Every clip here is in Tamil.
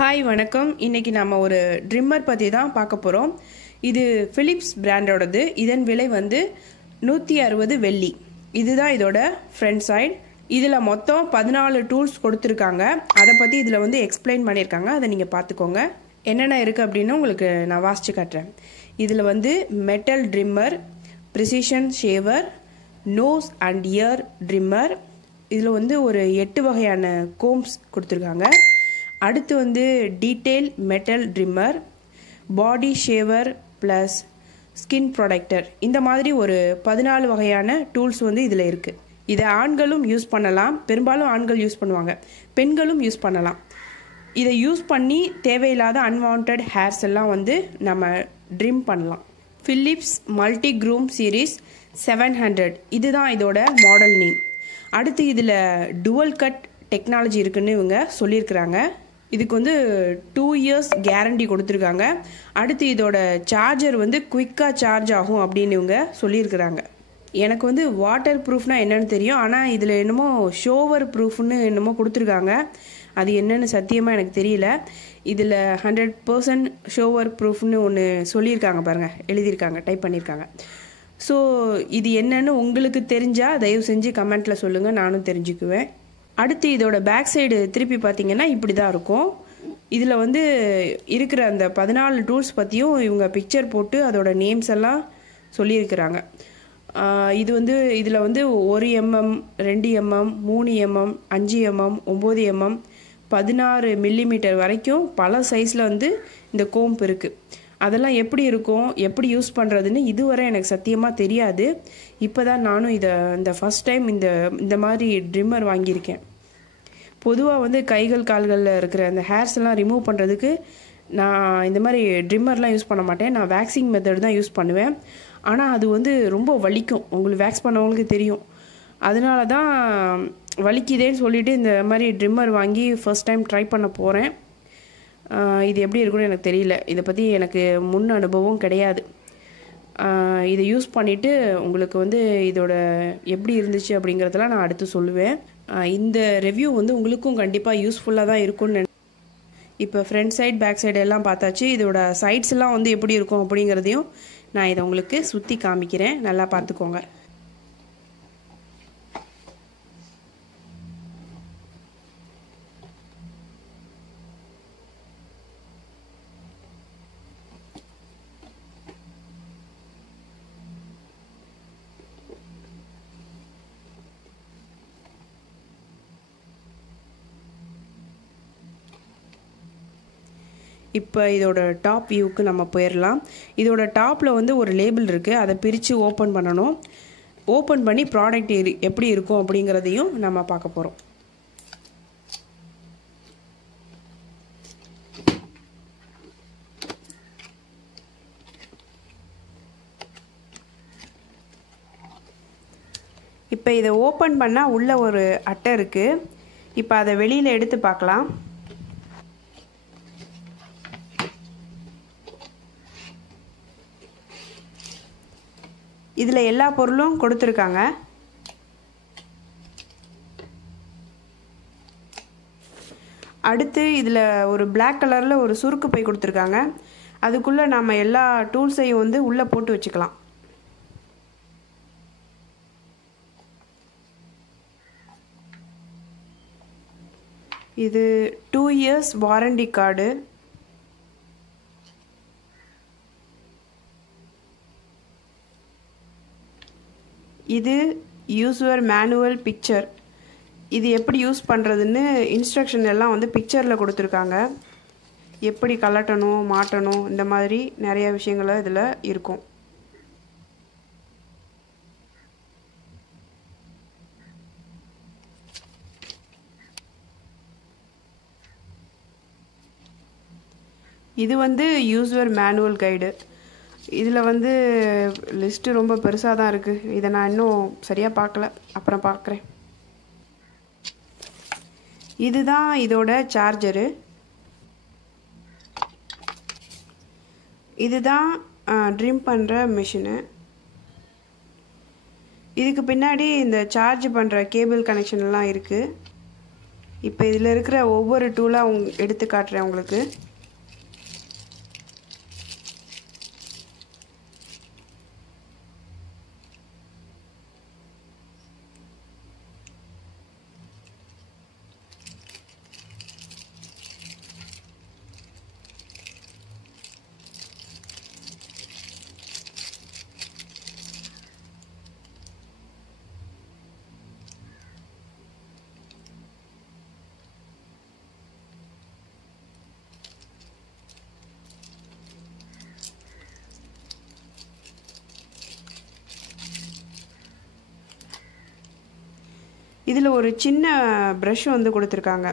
ஹாய் வணக்கம். இன்றைக்கி நம்ம ஒரு ட்ரிம்மர் பற்றி தான் பார்க்க போகிறோம். இது ஃபிலிப்ஸ் பிராண்டோடது. இதன் விலை வந்து 160 வெள்ளி. இதுதான் இதோட ஃப்ரண்ட் சைடு. இதில் மொத்தம் 14 டூல்ஸ் கொடுத்துருக்காங்க. அதை பற்றி இதில் வந்து எக்ஸ்பிளைன் பண்ணியிருக்காங்க. அதை நீங்கள் பார்த்துக்கோங்க. என்னென்ன இருக்குது அப்படின்னு உங்களுக்கு நான் வாசித்து காட்டுறேன். இதில் வந்து metal trimmer, precision shaver, nose and ear trimmer, இதில் வந்து ஒரு 8 வகையான கோம்ஸ் கொடுத்துருக்காங்க. அடுத்து வந்து detail metal trimmer, body shaver plus skin protector, இந்த மாதிரி ஒரு 14 வகையான டூல்ஸ் வந்து இதில் இருக்குது. இதை ஆண்களும் யூஸ் பண்ணலாம். பெரும்பாலும் ஆண்கள் யூஸ் பண்ணுவாங்க. பெண்களும் யூஸ் பண்ணலாம். இதை யூஸ் பண்ணி தேவையில்லாத அன்வான்ட் ஹேர்ஸ் எல்லாம் வந்து நம்ம ட்ரிம் பண்ணலாம். ஃபிலிப்ஸ் மல்டிக்ரூம் சீரீஸ் 700, இதுதான் இதோட மாடல் நேம். அடுத்து இதில் டுவல் கட் டெக்னாலஜி இருக்குன்னு இவங்க சொல்லியிருக்கிறாங்க. இதுக்கு வந்து 2 இயர்ஸ் கேரண்டி கொடுத்துருக்காங்க. அடுத்து இதோட சார்ஜர் வந்து குயிக்காக சார்ஜ் ஆகும் அப்படின்னு இவங்க சொல்லியிருக்கிறாங்க. எனக்கு வந்து வாட்டர் ப்ரூஃப்னால் என்னென்னு தெரியும். ஆனால் இதில் என்னமோ ஷோவர் ப்ரூஃப்னு என்னமோ கொடுத்துருக்காங்க. அது என்னென்னு சத்தியமாக எனக்கு தெரியல. இதில் 100% ஷோவர் ப்ரூஃப்னு ஒன்று சொல்லியிருக்காங்க பாருங்கள், எழுதியிருக்காங்க, டைப் பண்ணியிருக்காங்க. ஸோ இது என்னென்னு உங்களுக்கு தெரிஞ்சால் தயவு செஞ்சு கமெண்ட்டில் சொல்லுங்கள், நானும் தெரிஞ்சுக்குவேன். அடுத்து இதோட பேக் சைடு திருப்பி பார்த்தீங்கன்னா இப்படி தான் இருக்கும். இதில் வந்து இருக்கிற அந்த 14 டூல்ஸ் பற்றியும் இவங்க பிக்சர் போட்டு அதோட நேம்ஸ் எல்லாம் சொல்லியிருக்கிறாங்க. இது வந்து இதில் வந்து 1 mm, 2 mm, 3 mm, 5 mm, 9 mm, 16 millimetre வரைக்கும் பல சைஸில் வந்து இந்த கோம்ப் இருக்குது. அதெல்லாம் எப்படி இருக்கும், எப்படி யூஸ் பண்ணுறதுன்னு இதுவரை எனக்கு சத்தியமாக தெரியாது. இப்போ தான் நானும் இந்த ஃபஸ்ட் டைம் இந்த மாதிரி ட்ரிம்மர் வாங்கியிருக்கேன். பொதுவாக வந்து கைகள் கால்களில் இருக்கிற அந்த ஹேர்ஸ் எல்லாம் ரிமூவ் பண்ணுறதுக்கு நான் இந்த மாதிரி ட்ரிம்மர்லாம் யூஸ் பண்ண மாட்டேன். நான் வேக்சிங் மெத்தட் தான் யூஸ் பண்ணுவேன். ஆனால் அது வந்து ரொம்ப வலிக்கும். உங்களுக்கு வேக்ஸ் பண்ணவங்களுக்கு தெரியும். அதனால தான் வலிக்குதேன்னு சொல்லிவிட்டு இந்த மாதிரி ட்ரிம்மர் வாங்கி ஃபர்ஸ்ட் டைம் ட்ரை பண்ண போகிறேன். இது எப்படி இருக்குன்னு எனக்கு தெரியல. இதை பற்றி எனக்கு முன் அனுபவம் கிடையாது. இதை யூஸ் பண்ணிவிட்டு உங்களுக்கு வந்து இதோட எப்படி இருந்துச்சு அப்படிங்கிறதெல்லாம் நான் அடுத்து சொல்லுவேன். இந்த ரிவ்யூ வந்து உங்களுக்கும் கண்டிப்பாக யூஸ்ஃபுல்லாக தான் இருக்கும்னு இப்போ ஃப்ரண்ட் சைட் பேக் சைடு எல்லாம் பார்த்தாச்சு. இதோட சைட்ஸ் எல்லாம் வந்து எப்படி இருக்கும் அப்படிங்கிறதையும் நான் இதை உங்களுக்கு சுற்றி காமிக்கிறேன். நல்லா பார்த்துக்கோங்க. இப்போ இதோட டாப் வியூக்கு நம்ம போயிடலாம். இதோட டாப்பில் வந்து ஒரு லேபிள் இருக்குது. அதை பிரித்து ஓப்பன் பண்ணணும். ஓப்பன் பண்ணி ப்ராடக்ட் எப்படி இருக்கும் அப்படிங்கிறதையும் நம்ம பார்க்க போகிறோம். இப்போ இதை ஓப்பன் பண்ணால் உள்ள ஒரு அட்டை இருக்குது. இப்போ அதை வெளியில் எடுத்து பார்க்கலாம். இதில் எல்லா பொருளும் கொடுத்துருக்காங்க. அடுத்து இதில் ஒரு பிளாக் கலரில் ஒரு சுருக்கு பை கொடுத்துருக்காங்க. அதுக்குள்ளே நம்ம எல்லா டூல்ஸையும் வந்து உள்ளே போட்டு வச்சுக்கலாம். இது 2 இயர்ஸ் வாரண்டி கார்டு. இது யூசர் மேனுவல் பிக்சர். இது எப்படி யூஸ் பண்ணுறதுன்னு இன்ஸ்ட்ரக்ஷன் எல்லாம் வந்து பிக்சரில் கொடுத்துருக்காங்க. எப்படி கலட்டணும், மாட்டணும், இந்த மாதிரி நிறைய விஷயங்கள் இதில் இருக்கும். இது வந்து யூசர் மேனுவல் கைடு. இதில் வந்து லிஸ்ட்டு ரொம்ப பெருசாக தான் இருக்குது. இதை நான் இன்னும் சரியாக பார்க்கல, அப்புறம் பார்க்குறேன். இதுதான் இதோட சார்ஜரு. இதுதான் ட்ரிம் பண்ணுற மிஷினு. இதுக்கு பின்னாடி இந்த சார்ஜ் பண்ணுற கேபிள் கனெக்ஷன்லாம் இருக்குது. இப்போ இதில் இருக்கிற ஒவ்வொரு டூலாக எடுத்து காட்டுறேன் உங்களுக்கு. இதில் ஒரு சின்ன ப்ரஷ் வந்து கொடுத்துருக்காங்க.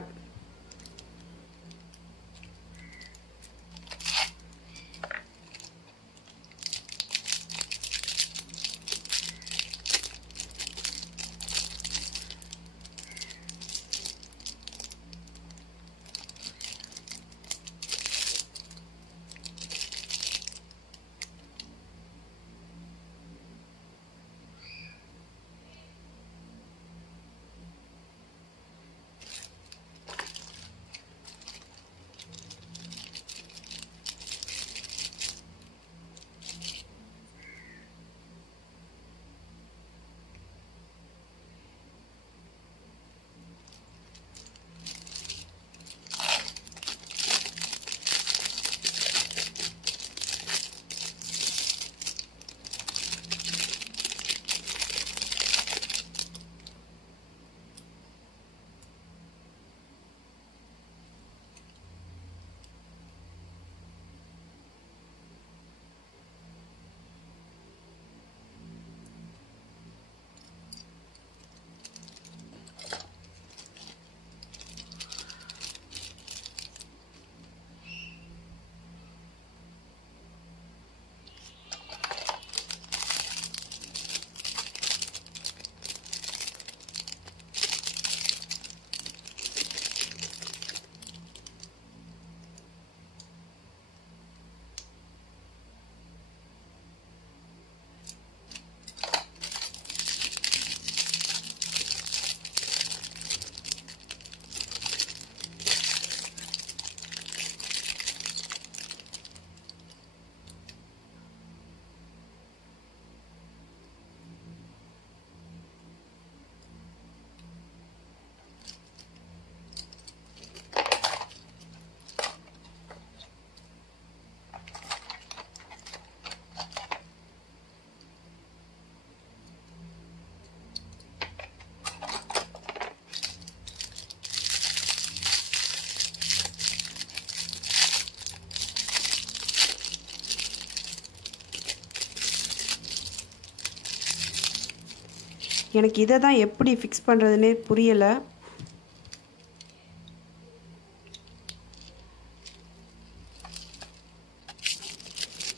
எனக்கு இதை தான் எப்படி ஃபிக்ஸ் பண்ணுறதுனே புரியலை.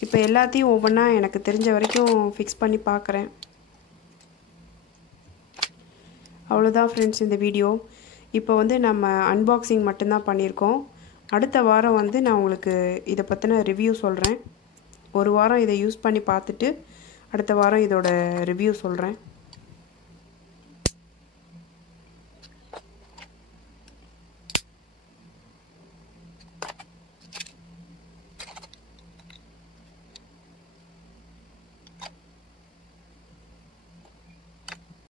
இப்போ எல்லாத்தையும் ஒவ்வொன்றா எனக்கு தெரிஞ்ச வரைக்கும் ஃபிக்ஸ் பண்ணி பார்க்குறேன். அவ்வளோதான் ஃப்ரெண்ட்ஸ் இந்த வீடியோ. இப்போ வந்து நம்ம அன்பாக்சிங் மட்டும்தான் பண்ணியிருக்கோம். அடுத்த வாரம் வந்து நான் உங்களுக்கு இதை பற்றின ரிவ்யூ சொல்கிறேன். ஒரு வாரம் இதை யூஸ் பண்ணி பார்த்துட்டு அடுத்த வாரம் இதோட ரிவ்யூ சொல்கிறேன்.